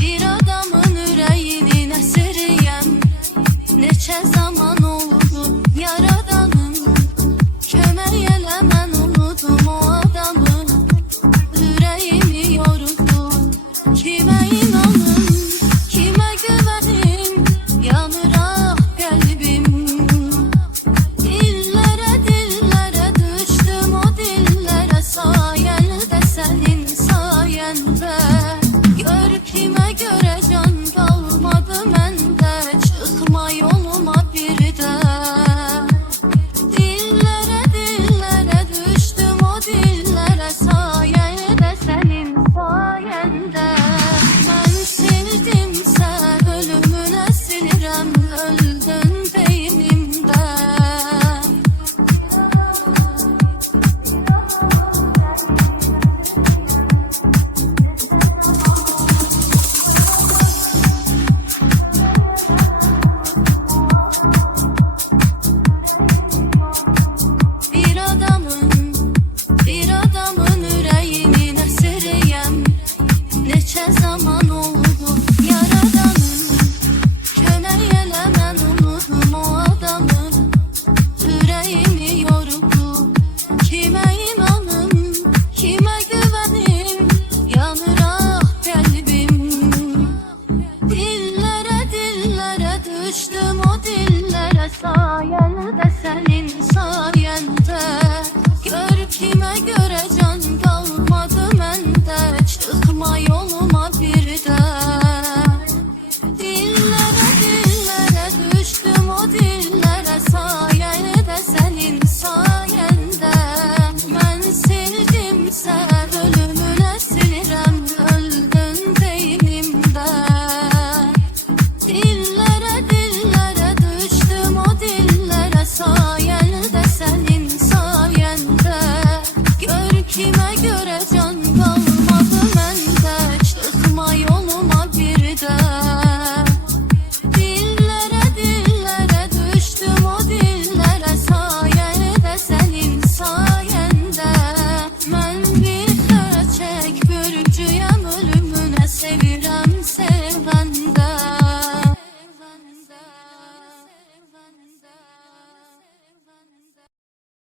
Bir adamın ürəyinin əsiriyəm. Neçə zaman oldu yaradanım, kömək elə mən unudum o adamı. Ürəyimi yoruldu, kimə inanım, kimə güvənim, yanır ah qəlbim. Dillərə düşdüm o dillərə, sayəndə sənin sayəndə. Gör kimə görə can qalmadı məndə, çıxma yoluma bir də. Dillərə düşdüm o dillərə, sayəndə sənin sayəndə. Mən sevdimsə ölümünə sinirəm, öldün beynimdə. Bir adamın ürəyinin əsiriyəm. Neçə zaman oldu